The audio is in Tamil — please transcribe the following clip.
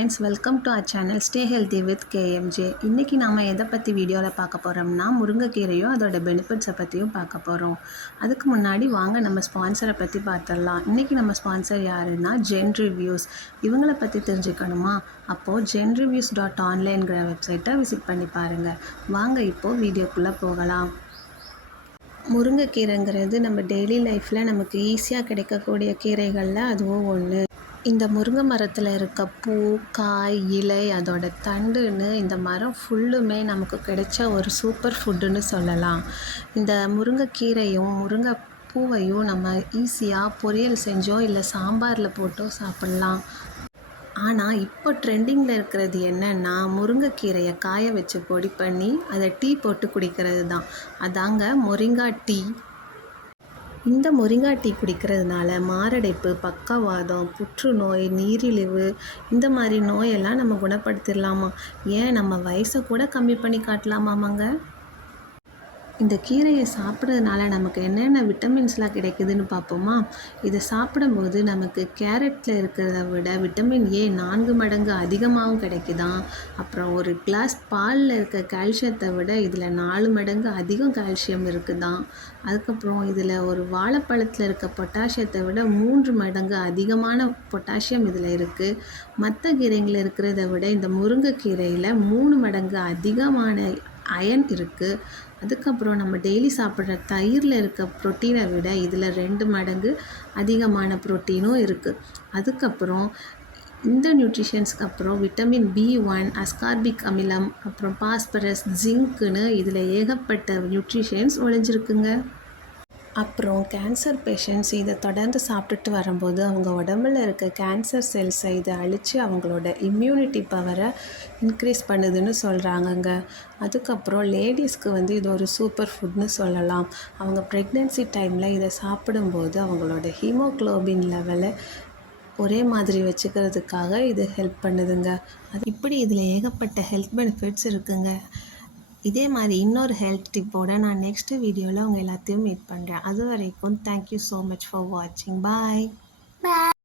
Friends, welcome to our channel stay healthy with KMJ. இன்றைக்கி நாம் எதை பற்றி வீடியோவில் பார்க்க போகிறோம்னா முருங்கைக்கீரையும் அதோட பெனிஃபிட்ஸை பற்றியும் பார்க்க போகிறோம். அதுக்கு முன்னாடி வாங்க நம்ம ஸ்பான்சரை பற்றி பார்த்துடலாம். இன்றைக்கி நம்ம ஸ்பான்சர் யாருன்னா ஜென் ரிவ்யூஸ். இவங்களை பற்றி தெரிஞ்சுக்கணுமா? அப்போது genreviews.onlineங்கிற வெப்சைட்டை விசிட் பண்ணி பாருங்கள். வாங்க இப்போது வீடியோக்குள்ளே போகலாம். முருங்கைக்கீரைங்கிறது நம்ம டெய்லி லைஃப்பில் நமக்கு ஈஸியாக கிடைக்கக்கூடிய கீரைகளில் அதுவும் ஒன்று. இந்த முருங்கை மரத்தில் இருக்க பூ, காய், இலை, அதோட தண்டுன்னு இந்த மரம் ஃபுல்லுமே நமக்கு கிடைச்ச ஒரு சூப்பர் ஃபுட்டுன்னு சொல்லலாம். இந்த முருங்கைக்கீரையும் முருங்கை பூவையும் நம்ம ஈஸியாக பொரியல் செஞ்சோ இல்லை சாம்பாரில் போட்டோ சாப்பிட்லாம். ஆனால் இப்போ ட்ரெண்டிங்கில் இருக்கிறது என்னென்னா முருங்கைக்கீரையை காய வச்சு பொடி பண்ணி அதை டீ போட்டு குடிக்கிறது தான். அதாங்க மொரிங்கா டீ. இந்த மொரிங்கா டீ குடிக்கிறதுனால மாரடைப்பு, பக்கவாதம், புற்றுநோய், நீரிழிவு இந்த மாதிரி நோயெல்லாம் நம்ம குணப்படுத்திடலாமா. ஏன் நம்ம வயசை கூட கம்மி பண்ணி காட்டலாமாங்க. இந்த கீரையை சாப்பிட்றதுனால நமக்கு என்னென்ன விட்டமின்ஸ்லாம் கிடைக்குதுன்னு பார்ப்போமா? இதை சாப்பிடும்போது நமக்கு கேரட்டில் இருக்கிறத விட விட்டமின் ஏ 4 மடங்கு அதிகமாகவும் கிடைக்குதாம். அப்புறம் ஒரு கிளாஸ் பாலில் இருக்க கால்சியத்தை விட இதில் 4 மடங்கு அதிகம் கால்சியம் இருக்குதாம். அதுக்கப்புறம் இதில் ஒரு வாழைப்பழத்தில் இருக்க பொட்டாசியத்தை விட 3 மடங்கு அதிகமான பொட்டாசியம் இதில் இருக்குது. மற்ற கீரைகளில் இருக்கிறத விட இந்த முருங்கைக்கீரையில் 3 மடங்கு அதிகமான அயன் இருக்குது. அதுக்கப்புறம் நம்ம டெய்லி சாப்பிட்ற தயிரில் இருக்க ப்ரோட்டீனை விட இதில் 2 மடங்கு அதிகமான ப்ரோட்டீனும் இருக்குது. அதுக்கப்புறம் இந்த நியூட்ரிஷன்ஸ்க்கு அப்புறம் விட்டமின் B1, அஸ்கார்பிக் அமிலம், அப்புறம் பாஸ்பரஸ், ஜிங்க்குன்னு இதில் ஏகப்பட்ட நியூட்ரிஷன்ஸ் ஒழிஞ்சிருக்குங்க. அப்புறம் கேன்சர் பேஷண்ட்ஸ் இதை தொடர்ந்து சாப்பிட்டுட்டு வரும்போது அவங்க உடம்புல இருக்க கேன்சர் செல்ஸை இதை அழித்து அவங்களோட இம்யூனிட்டி பவரை இன்க்ரீஸ் பண்ணுதுன்னு சொல்கிறாங்கங்க. அதுக்கப்புறம் லேடிஸ்க்கு இது ஒரு சூப்பர் ஃபுட்னு சொல்லலாம். அவங்க ப்ரெக்னென்சி டைமில் இதை சாப்பிடும்போது அவங்களோட ஹீமோக்ளோபின் லெவலை ஒரே மாதிரி வச்சுக்கிறதுக்காக இது ஹெல்ப் பண்ணுதுங்க. இப்படி இதில் ஏகப்பட்ட ஹெல்த் பெனிஃபிட்ஸ் இருக்குங்க. இதே மாதிரி இன்னொரு ஹெல்த் டிப்போட நான் நெக்ஸ்ட் வீடியோவில் உங்கள் எல்லாத்தையும் மீட் பண்ணுறேன். அது வரைக்கும் தேங்க்யூ ஸோ மச் ஃபார் வாட்சிங். பாய்.